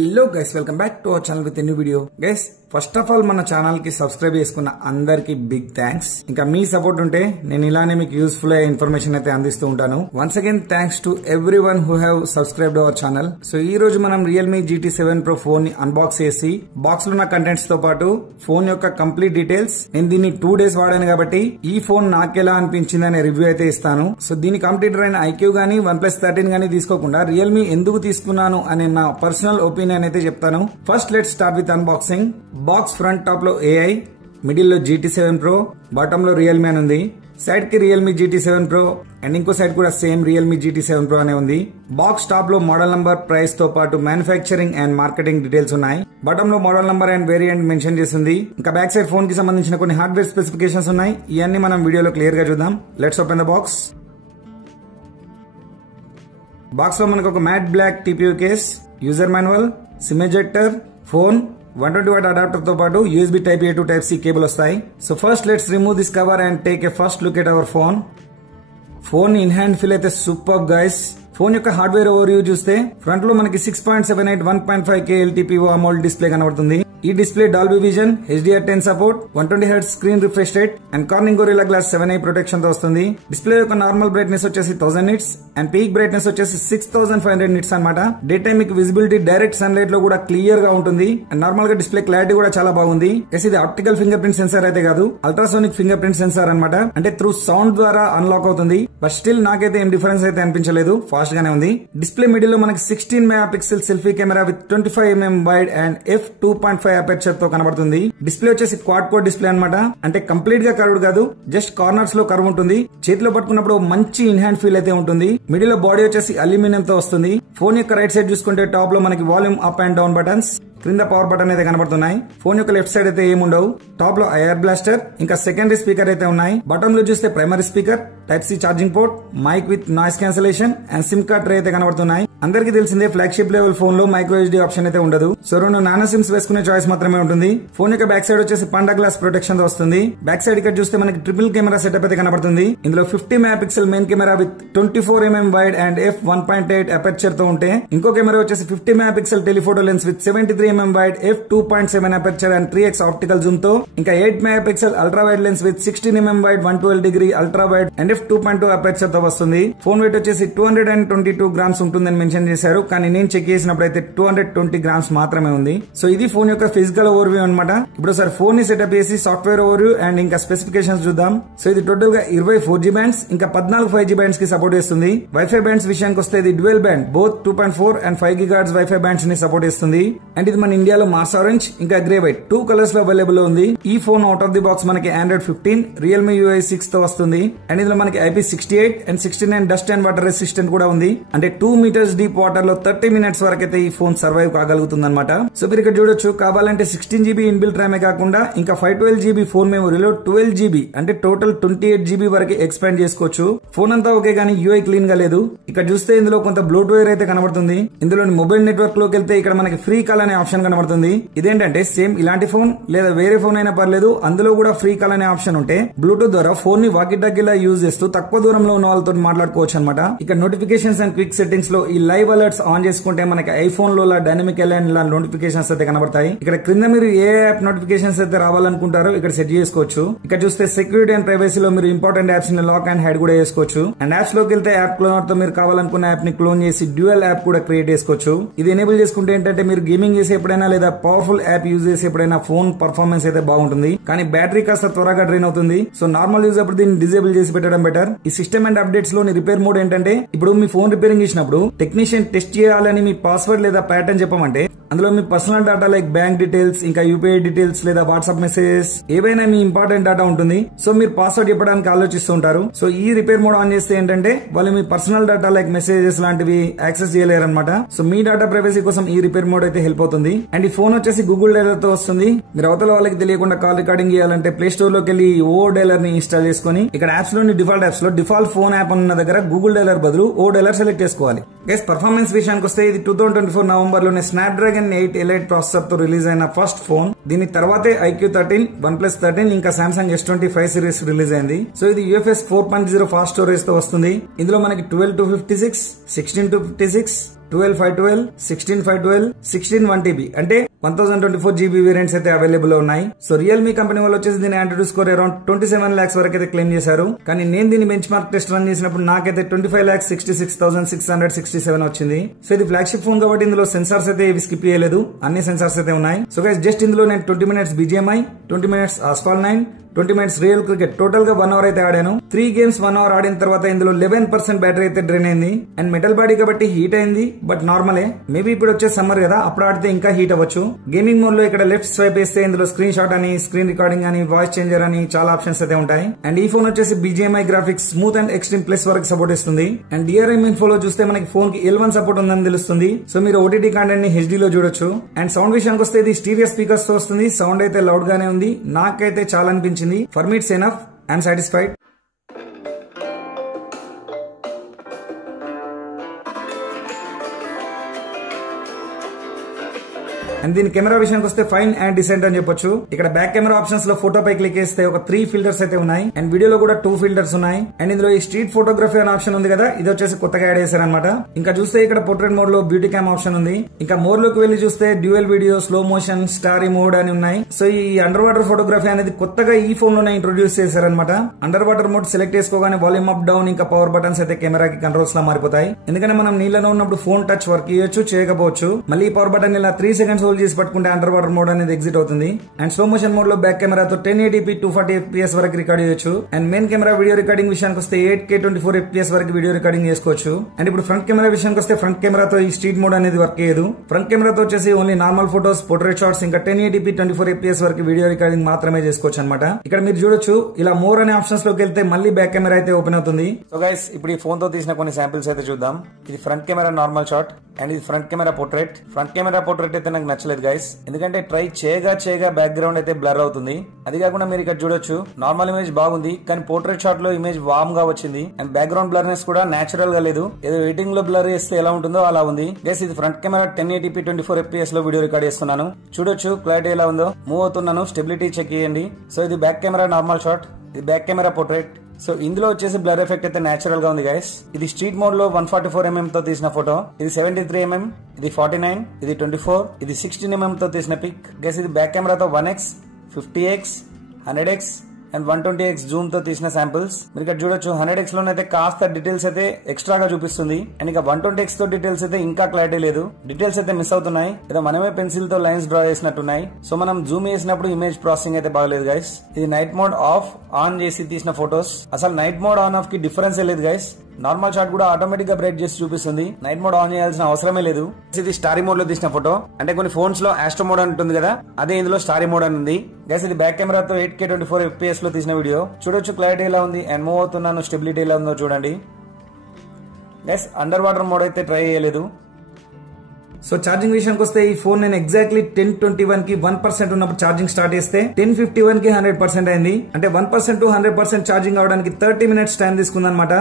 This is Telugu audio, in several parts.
Hello guys, welcome back to our channel with new video. Guys, first of all మన ఛానల్ కి సబ్స్క్రైబ్ చేసుకున్న అందరికి బిగ్ థ్యాంక్స్. ఇంకా మీ సపోర్ట్ ఉంటే నేను ఇలానే మీకు యూస్ఫుల్ అయ్యే ఇన్ఫర్మేషన్ అయితే అందిస్తూ ఉంటాను. Once again thanks to every one who have subscribed our channel. So ఈ రోజు మనం రియల్మీ GT7 Pro ఫోన్ ని అన్బాక్స్ చేసి బాక్స్ లో ఉన్న కంటెంట్స్ తో పాటు ఫోన్ యొక్క కంప్లీట్ డీటెయిల్స్, నేను దీన్ని 2 days వాడాను కాబట్టి ఈ ఫోన్ నాకెలా అనిపించింది అనే రివ్యూ అయితే ఇస్తాను. సో దీని కాంపిటీటర్ అయిన IQ గానీ OnePlus 13 గానీ తీసుకోకుండా రియల్మీ ఎందుకు తీసుకున్నాను అనే నా పర్సనల్ ఒపీనియన్ అయితే చెప్తాను. First let's start with unboxing. Box front top లో AI, మిడిల్ లో GT7 Pro, బాటమ్ లో రియల్మీ అని ఉంది. సైడ్ కి రియల్మీ GT7 Pro అండ్ ఇంకో సైడ్ కూడా సేమ్ రియల్మీ GT7 Pro అనే ఉంది. బాక్స్ టాప్ లో మోడల్ నంబర్, ప్రైస్ తో పాటు మ్యానుఫ్యాక్చరింగ్ అండ్ మార్కెటింగ్ డీటెయిల్స్ ఉన్నాయి. బాటమ్ లో model number and variant mention చేసింది. ఇంకా బ్యాక్ సైడ్ ఫోన్ కి సంబంధించిన కొన్ని హార్డ్వేర్ స్పెసిఫికేషన్స్ ఉన్నాయి. ఇవన్నీ మనం వీడియోలో క్లియర్ గా చూద్దాం. Let's open the box. Box లో మనకు ఒక matte black TPU case, user manual, SIM ejector, phone, 120W adapter తో పాటు USB Type A to Type C cable వస్తాయి. So first let's remove this cover and take a first look at our phone. Phone in hand feel అయితే సూపర్ గైస్. ఫోన్ యొక్క హార్డ్వేర్ ఓవర్వ్యూ చూస్తే ఫ్రంట్ లో మనకి 6.78 1.5K LTPO AMOLED డిస్ప్లే కనబడుతుంది. ఈ display Dolby vision, HDR10 support, 120Hz screen refresh rate and Corning Gorilla Glass 7i protection తో వస్తుంది. డిస్ప్లే యొక్క నార్మల్ బ్రైట్నెస్ వచ్చేసి 1000 nits అండ్ పీక్ బ్రైట్నెస్ వచ్చేసి 6500 nits అన్నమాట. డే టైం మీకు విజిబిలిటీ డైరెక్ట్ సన్ లైట్ లో కూడా క్లియర్ గా ఉంటుంది అండ్ నార్మల్ గా డిస్ప్లే క్లారిటీ కూడా చాలా బాగుంది. ఇది ఆప్టికల్ ఫింగర్ ప్రింట్ సెన్సార్ అయితే కాదు, అల్ట్రాసోనిక్ ఫింగర్ ప్రింట్ సెన్సార్ అన్నమాట. అంటే త్రూ సౌండ్ ద్వారా అన్లాక్ అవుతుంది. బట్ స్టిల్ నాకైతే ఏం డిఫరెన్స్ అయితే అనిపించలేదు, ఫాస్ట్ గానే ఉంది. డిస్ప్లే మిడిల్ లో మనకి 16 MP selfie camera with 25mm wide and f2.5 aperture తో కనబడుతుంది. డిస్ప్లే వచ్చేసి క్వాడ్ కోర్ డిస్ప్లే అన్నమాట. అంటే కంప్లీట్ గా కర్వ్డ్ కాదు, జస్ట్ కార్నర్స్ లో కర్వ్ ఉంటుంది. చేతిలో పట్టుకున్నప్పుడు మంచి ఇన్ హ్యాండ్ ఫీల్ అయితే ఉంటుంది. మిడిల్ లో బాడీ వచ్చేసి అల్యూమినియం తో వస్తుంది. ఫోన్ యొక్క రైట్ సైడ్ చూసుకుంటే టాప్ లో మనకి volume up and down buttons, క్రింద పవర్ బటన్ అయితే కనబడుతున్నాయి. ఫోన్ యొక్క లెఫ్ట్ సైడ్ అయితే ఏముండవు. టాప్ లో ఐఆర్ బ్లాస్టర్ ఇంకా సెకండరీ స్పీకర్ అయితే ఉన్నాయి. బటన్ లో చూస్తే primary speaker, Type C charging port, mic with noise cancellation and SIM card tray అయితే కనబడుతున్నాయి. అందరికీ తెలిసిందే ఫ్లాగ్షిప్ లెవెల్ ఫోన్ లో మైక్రో SD ఆప్షన్ అయితే ఉండదు. సో 2 నానో సిమ్స్ వేసుకునే చాయిస్ మాత్రమే ఉంటుంది. ఫోన్ యొక్క బ్యాక్ సైడ్ వచ్చేసి పండా గ్లాస్ ప్రొటెక్షన్ తో వస్తుంది. బ్యాక్ సైడ్ ఇక్కడ చూస్తే మనకి ట్రిపుల్ కెమెరా సెటప్ అయితే కనబడుతుంది. ఇందులో 50 MP main camera with 24mm wide and f1.8 aperture తో ఉంటే ఇంకో కెమెరా వచ్చేసి 50 MP telephoto lens with 73mm wide f2.7 aperture and 3x optical Zoom తో, ఇంకా 8 MP ultra wide lens with 16mm wide 112° ultra wide and f2.2 aperture తో వస్తుంది. ఫోన్ వెయిట్ వచ్చేసి 222 grams ఉంటుందని మెన్షన్ చేశారు, కానీ నేను చెక్ చేసినప్పుడు అయితే 220 grams మాత్రమే ఉంది. సో ఇది ఫోన్ యొక్క ఫిజికల్ ఓవర్వ్యూ అన్నమాట. ఇప్పుడు సార్ ఫోన్ ని సెటప్ చేసి సాఫ్ట్వేర్ ఓవర్వ్యూ అండ్ ఇంకా స్పెసిఫికేషన్స్ చూద్దాం. సో ఇది టోటల్ గా 20 4G బ్యాండ్స్ ఇంకా 14 5G బ్యాండ్స్ కి సపోర్ట్ చేస్తుంది. వైఫై బ్యాండ్స్ విషయానికి వస్తే ఇది dual band both 2.4 and 5 GHz wifi bands ని సపోర్ట్ చేస్తుంది. అండ్ ఇది మన ఇండియాలో మార్స్ ఆరెంజ్ ఇంకా గ్రే వైట్ 2 కలర్స్ లో అవైలబుల్ ఉంది. ఈ phone out of the box మనకి Android 15, Realme UI 6 తో వస్తుంది. అండ్ ఇందులో మనకి IP68 and 69 dust and water resistant కూడా ఉంది. అంటే 2 meters డీప్ వాటర్ లో 30 minutes వరకు అయితే ఈ ఫోన్ సర్వైవ్ కాగలుగుతుంది అనమాట. సో మీరు ఇక్కడ చూడొచ్చు, కావాలంటే 16GB ఇన్బిల్ట్ ర్యామే కాకుండా ఇంకా 512GB ఫోన్ మెమరీలో 12GB అంటే టోటల్ 28GB వరకు ఎక్స్పాండ్ చేసుకోవచ్చు. ఫోన్ అంతా ఓకే కానీ UI క్లీన్ గా లేదు. ఇక్కడ చూస్తే ఇందులో కొంత బ్లూటూత్ అయితే కనబడుతుంది. ఇందులోని మొబైల్ నెట్వర్క్ లోకి వెళ్తే ఇక్కడ మనకి ఫ్రీ కాల్ అనే ఆప్షన్ కనబడుతుంది. ఇదేంటంటే సేమ్ ఇలాంటి ఫోన్ లేదా వేరే ఫోన్ అయినా పర్లేదు, అందులో కూడా ఫ్రీ కాల్ అనే ఆప్షన్ ఉంటే బ్లూటూత్ ద్వారా ఫోన్ ని వాకి టాకీలా యూజ్ చేస్తూ తక్కువ దూరంలో ఉన్న వాళ్ళతో మాట్లాడుకోవచ్చు అనమాట. ఇక నోటిఫికేషన్స్ అండ్ క్విక్ సెట్టింగ్స్ లో ఈ లైవ్ అలర్ట్స్ ఆన్ చేసుకుంటే మనకి ఐఫోన్ లో డైనమిక్ అలైన్ నోటిఫికేషన్స్ అయితే కనబడతాయి. ఇక్కడ క్రింద మీరు ఏ యాప్ నోటిఫికేషన్స్ అయితే రావాలనుకుంటారో ఇక్కడ సెట్ చేసుకోవచ్చు. ఇక్కడ చూస్తే సెక్యూరిటీ అండ్ ప్రైవసీలో మీరు ఇంపార్టెంట్ యాప్స్ ని లాక్ అండ్ హైడ్ కూడా చేసుకోవచ్చు. అండ్ యాప్స్ లోకి వెళ్తే యాప్ క్లోనర్ తో మీరు కావాలనుకున్న యాప్ ని క్లోన్ చేసి డ్యూయల్ యాప్ కూడా క్రియేట్ చేసుకోవచ్చు. ఇది ఎనేబుల్ చేసుకుంటే ఏంటంటే మీరు గేమింగ్ చేసే ఎప్పుడైనా లేదా పవర్ఫుల్ యాప్ యూజ్ చేసే ఎప్పుడైనా ఫోన్ పర్ఫార్మెన్స్ అయితే బాగుంటుంది, కానీ బ్యాటరీ కాస్త త్వరగా డ్రైన్ అవుతుంది. సో నార్మల్ యూజ్ అప్పుడు దీన్ని డిజేబుల్ చేసి పెట్టడం బెటర్. ఈ సిస్టమ్ అండ్ అప్డేట్స్ లోని రిపేర్ మోడ్ ఏంటంటే ఇప్పుడు మీ ఫోన్ రిపేరింగ్ చేసినప్పుడు టెక్నీషియన్ టెస్ట్ చేయాలని మీ పాస్వర్డ్ లేదా ప్యాటర్న్ చెప్పమంటే అందులో మీ personal data like bank details ఇంకా UPI డీటెయిల్స్ లేదా వాట్సాప్ మెసేజెస్ ఏవైనా మీ ఇంపార్టెంట్ డేటా ఉంటుంది. సో మీరు పాస్వర్డ్ చెప్పడానికి ఆలోచిస్తూ ఉంటారు. సో ఈ రిపేర్ మోడ్ ఆన్ చేస్తే ఏంటంటే వాళ్ళు మీ పర్సనల్ డేటా లైక్ మెసేజెస్ లాంటివి యాక్సెస్ చేయలేరు అనమాట. సో మీ డేటా ప్రైవసీ కోసం ఈ రిపేర్ మోడ్ అయితే హెల్ప్ అవుతుంది. అండ్ ఈ ఫోన్ వచ్చేసి గూగుల్ డైలర్ తో వస్తుంది. మీరు అవతల వాళ్ళకి తెలియకుండా కాల్ రికార్డింగ్ చేయాలంటే ప్లే స్టోర్ లోకి వెళ్ళి ఓ డైలర్ ని ఇన్స్టాల్ చేసుకుని ఇక్కడ యాప్స్ లోని డిఫాల్ట్ యాప్స్ లో డిఫాల్ట్ ఫోన్ యాప్ ఉన్న దగ్గర గూగుల్ డైలర్ బదులు ఓ డైలర్ సెలెక్ట్ చేసుకోవాలి. గైస్, పర్ఫార్మెన్స్ విషయానికి వస్తే ఇది 2024 నవంబర్ లోనే స్నాప్డ్రాగన్ 8 Elite ప్రాసెసర్ తో రిలీజ్ అయిన ఫస్ట్ ఫోన్. దీని తర్వాతే IQ13, OnePlus 13 ఇంకా Samsung S25 సిరీస్ రిలీజ్ అయింది. సో ఇది UFS 4.0 ఫాస్ట్ స్టోరేజ్ తో వస్తుంది. ఇందులో మనకి 12 to 56, 16 to 56 12/512, 16/512, 16/1TB అంటే 1024GB వేరియంట్స్ అయితే అవైలబుల్ ఉన్నాయి. సో రియల్మీ కంపెనీ వాళ్ళు వచ్చేసి దీని యాంటిట్యూడ్ స్కోర్ అరౌండ్ 27 lakhs వరకు అయితే క్లెయిమ్ చేశారు. కానీ నేను దీని బెంచ్ మార్క్ టెస్ట్ రన్ చేసినప్పుడు నాకైతే 25,66,667 వచ్చింది. సో ఇది ఫ్లాగ్షిప్ ఫోన్ కాబట్టి ఇందులో సెన్సార్స్ అయితే ఇవి స్కిప్ చేయలేదు, అన్ని సెన్సార్స్ అయితే ఉన్నాయి. సో గైస్ జస్ట్ ఇందులో నేను 20 minutes BGMI, 20 minutes Asphalt 9, 20 minutes real cricket total గా 1 hour అయితే ఆడాను. 3 games 1 hour ఆడిన తర్వాత ఇందులో 11% బ్యాటరీ అయితే డ్రైన్ అయింది. అండ్ మెటల్ బాడీ కాబట్టి హీట్ అయింది, బట్ నార్మలే. మేబీ ఇప్పుడు వచ్చే సమ్మర్ కదా, అప్పుడు ఆడితే ఇంకా హీట్ అవ్వచ్చు. గేమింగ్ మోడ్ లో ఇక్కడ లెఫ్ట్ స్వైప్ వేస్తే ఇందులో స్క్రీన్ షాట్ అని, స్క్రీన్ రికార్డింగ్ అని, వాయిస్ చేంజర్ అని చాలా ఆప్షన్స్ అయితే ఉంటాయి. అండ్ ఈ ఫోన్ వచ్చేసి BGMI graphics smooth and extreme plus వరకు సపోర్ట్ ఇస్తుంది. అండ్ DRM ఇన్ఫో లో చూస్తే మనకి ఫోన్ కి L1 సపోర్ట్ ఉందని తెలుస్తుంది. సో మీరు OTT కంటెంట్ ని HD లో చూడొచ్చు. అండ్ సౌండ్ విషయానికి వస్తే ఇది స్టీరియో స్పీకర్స్ తో వస్తుంది. సౌండ్ అయితే లౌడ్ గానే ఉంది, నాకైతే చాలా అనిపించింది. For me it's enough, I'm satisfied. And దీని కెమెరా విషయానికి వస్తే ఫైన్ అండ్ డిసెంట్ అని చెప్పొచ్చు. ఇక్కడ బ్యాక్ కెమెరా ఆప్షన్స్ లో ఫోటో పై క్లిక్ చేస్తే ఒక 3 ఫిల్టర్స్ అయితే ఉన్నాయి. అండ్ వీడియోలో కూడా 2 ఫిల్టర్స్ ఉన్నాయి. అండ్ ఇందులో ఈ స్ట్రీట్ ఫోటోగ్రఫీ అనే ఆప్షన్ ఉంది కదా, ఇది వచ్చేసి కొత్తగా యాడ్ చేశారనమాట. ఇంకా చూస్తే ఇక్కడ పోర్ట్రేట్ మోడ్ లో బ్యూటీ క్యామ్ ఆప్షన్ ఉంది. ఇంకా మోర్ లోకి వెళ్లి చూస్తే dual video, slow motion, starry mode అని ఉన్నాయి. సో ఈ అండర్ వాటర్ ఫోటోగ్రఫీ అనేది కొత్తగా ఈ ఫోన్ లోనే ఇంట్రొడ్యూస్ చేశారనమాట. అండర్ వాటర్ మోడ్ సెలెక్ట్ చేసుకోగానే వాల్యూమ్ అప్ డౌన్ ఇంకా పవర్ బటన్స్ అయితే కెమెరాకి కంట్రోల్స్ లా మారిపోతాయి. ఎందుకంటే మనం నీళ్ళలో ఉన్నప్పుడు ఫోన్ టచ్ వర్క్ చేయొచ్చు, చేయకపోవచ్చు. మళ్ళీ ఈ పవర్ బటన్ ఇలా 3 seconds హోల్డ్ చేసి పట్టుకుంటే అండర్ వాటర్ మోడ్ అనేది ఎగ్జిట్ అవుతుంది. అండ్ స్లో మోషన్ మోడ్ లో బ్యాక్ కెమెరాతో 1080p 240fps వరకు రికార్డ్ చేయొచ్చు. And main camera video recording విషయానికి వస్తే 8K 24fps వరకు వీడియో రికార్డింగ్ చేసుకోవచ్చు. అండ్ ఇప్పుడు ఫ్రంట్ కెమెరా విషయానికి వస్తే ఫ్రంట్ కెమెరాతో ఈ స్ట్రీట్ మోడ్ అనేది వర్క్ చేయదు. ఫ్రంట్ కెమెరాతో వచ్చేసి only normal photos, portrait shots ఇంకా 1080p 24fps వరకు వీడియో రికార్డింగ్ మాత్రమే చేసుకోవచ్చు అనమాట. ఇక్కడ మీరు చూడొచ్చు, ఇలా మోర్ అనే ఆప్షన్స్ లోకి వెళ్తే మళ్ళీ బ్యాక్ కెమెరా అయితే ఓపెన్ అవుతుంది. సో గైస్ ఇప్పుడు ఈ ఫోన్ తో తీసిన కొన్ని శాంపిల్స్ అయితే చూద్దాం. ఇది front camera normal shot and ఇది front camera portrait. Front camera portrait అయితే నాకు నచ్చలేదు గైస్, ఎందుకంటే ట్రై చేయగా బ్యాక్గ్రౌండ్ అయితే బ్లర్ అవుతుంది. అది కాకుండా మీరు ఇక్కడ చూడొచ్చు, నార్మల్ ఇమేజ్ బాగుంది కానీ పోర్ట్రేట్ షాట్ లో ఇమేజ్ వామ్ గా వచ్చింది. అండ్ బ్యాక్గ్రౌండ్ బ్లర్నెస్ కూడా నేచురల్ గా లేదు, ఏదో ఎడిటింగ్ లో బ్లర్ చేస్తే ఎలా ఉంటుందో అలా ఉంది. గైస్ ఇది ఫ్రంట్ కెమెరా 1080p 24fps లో వీడియో రికార్డ్ చేస్తున్నాను. చూడొచ్చు క్లారిటీ ఎలా ఉందో. మూవ్ అవుతున్నాను, స్టెబిలిటీ చెక్ చేయండి. సో ఇది బ్యాక్ కెమెరా నార్మల్ షాట్, ఇది బ్యాక్ కెమెరా పోర్ట్రేట్. సో ఇందులో వచ్చేసి బ్లర్ ఎఫెక్ట్ అయితే నేచురల్ గా ఉంది గైస్. ఇది స్ట్రీట్ మోడ్ లో 144mm తో తీసిన ఫోటో, ఇది 73mm, ఇది 49, ఇది 24, ఇది 16mm తో తీసిన పిక్. గైస్ ఇది బ్యాక్ కెమెరాతో 1x, 50x, 100x and 120x Zoom తో తీసిన శాంపిల్స్. మీరు ఇక్కడ చూడొచ్చు 100x లోనైతే కాస్త డీటెయిల్స్ అయితే ఎక్స్ట్రాగా చూపిస్తుంది. అండ్ ఇక 120x తో డీటెయిల్స్ అయితే ఇంకా క్లారిటీ లేదు, డీటెయిల్స్ అయితే మిస్ అవుతున్నాయి. ఏదో మనమే పెన్సిల్ తో లైన్స్ డ్రా చేసినట్టున్నాయి. సో మనం జూమ్ చేసినప్పుడు ఇమేజ్ ప్రాసెసింగ్ అయితే బాగలేదు గైస్. ఇది నైట్ మోడ్ ఆఫ్ ఆన్ చేసి తీసిన ఫోటోస్. అసలు నైట్ మోడ్ ఆన్ ఆఫ్ కి డిఫరెన్స్ లేదు గైస్. నార్మల్ షాట్ కూడా ఆటోమేటిక్ గా బ్రైట్ చేసి చూపిస్తుంది, నైట్ మోడ్ ఆన్ చేయాల్సిన అవసరమే లేదు. ఇది స్టారీ మోడ్ లో తీసిన ఫోటో, అంటే కొన్ని ఫోన్స్ లో ఆస్ట్రో మోడ్ అని ఉంటుంది కదా, అదే ఇందులో స్టారీ మోడ్ అని ఉంది. గైస్ ఇది బ్యాక్ కెమెరాతో 8K 24fps లో తీసిన వీడియో. చూడొచ్చు క్లారిటీ ఎలా ఉంది అండ్ మూవ్ అవుతున్నాను, స్టెబిలిటీ ఎలా ఉందో చూడండి. గైస్ అండర్ వాటర్ మోడ్ అయితే ట్రై చేయలేదు. సో ఛార్జింగ్ విషయానికి వస్తే ఈ ఫోన్ నేను ఎగ్జాక్ట్లీ 10:21 కి 1% ఉన్నప్పుడు ఛార్జింగ్ స్టార్ట్ చేస్తే 10:51 కి 100% అయింది. అంటే 1% to 100% ఛార్జింగ్ అవడానికి 30 minutes టైం తీసుకుందనమాట.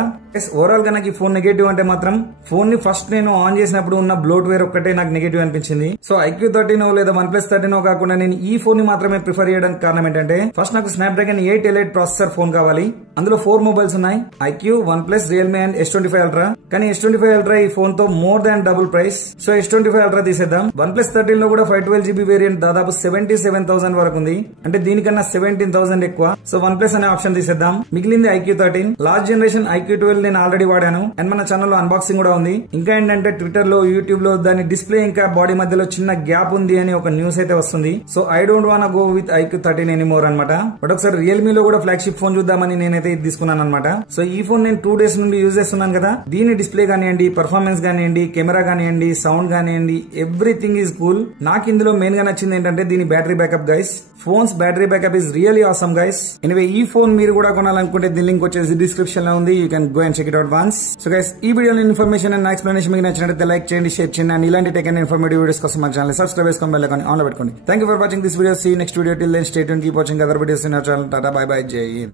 ఓవరాల్ గా నాకు ఈ ఫోన్ నెగటివ్ అంటే మాత్రం ఫోన్ ని ఫస్ట్ నేను ఆన్ చేసినప్పుడు ఉన్న బ్లోట్ వేర్ ఒక్కటే నాకు నెగటివ్ అనిపించింది. సో IQ13 లేదా OnePlus 13 కాకుండా నేను ఈ ఫోన్ ని మాత్రమే ప్రిఫర్ చేయడానికి కారణం ఏంటంటే, ఫస్ట్ నాకు Snapdragon 8 Elite ప్రాసెసర్ ఫోన్ కావాలి. అందులో 4 మొబైల్స్ ఉన్నాయి, IQ, OnePlus, Realme and S25 Ultra. కానీ S25 Ultra ఈ ఫోన్ తో more than double price. So S25 Ultra తీసేద్దాం. OnePlus 13 లో కూడా 512GB వేరియంట్ దాదాపు 77,000 వరకు ఉంది, అంటే దీనికన్నా 17,000 ఎక్కువ. సో OnePlus అనే ఆప్షన్ తీసేద్దాం. మిగిలింది IQ13. లాస్ట్ జనరేషన్ IQ12 నేను ఆల్రెడీ వాడాను అండ్ మన ఛానల్ లో అన్బాక్సింగ్ కూడా ఉంది. ఇంకా ఏంటంటే ట్విట్టర్ లో, యూట్యూబ్ లో దాని డిస్ప్లే ఇంకా బాడీ మధ్యలో చిన్న గ్యాప్ ఉంది అని ఒక న్యూస్ అయితే వస్తుంది. So I don't want go with IQ13 anymore అనమాట. బట్ ఒకసారి రియల్మీ లో కూడా ఫ్లాగ్షిప్ ఫోన్ చూద్దామని నేనైతే ఇది తీసుకున్నాను అనమాట. సో ఈ ఫోన్ నేను 2 days నుండి యూజ్ చేస్తున్నాను కదా, దీని డిస్ప్లే కానివ్వండి, పర్ఫార్మెన్స్ కానివ్వండి, కెమెరా కానివ్వండి, సౌండ్ కానివ్వండి, ఎవ్రీథింగ్ ఈజ్ కూల్. నాకు ఇందులో మెయిన్ గా నచ్చింది ఏంటంటే దీని battery backup guys. Phones battery backup is really awesome guys. Anyway ఈ ఫోన్ మీరు కూడా కొనాలనుకుంటే దీని లింక్ వచ్చేసి డిస్క్రిప్షన్ లో ఉంది, you can go and check it out once. So guys ఈ వీడియో ఇన్ఫర్మేషన్ అండ్ ఎక్స్ప్లెనేషన్ మీకు నచ్చినట్లయితే లైక్ చేయండి, షేర్ చేయండి అండ్ ఇలాంటి టెక్ అండ్ ఇన్ఫర్మేటివ్ వీడియోస్ కోసం మన ఛానల్ సబ్స్క్రైబ్ చేసుకొని బెల్ ఐకాన్ ఆన్ లో పెట్టుకోండి. Thank you for watching this video. See next video. Till then stay tuned, keep watching other videos in our channel. Tata, bye bye, Jai Hind.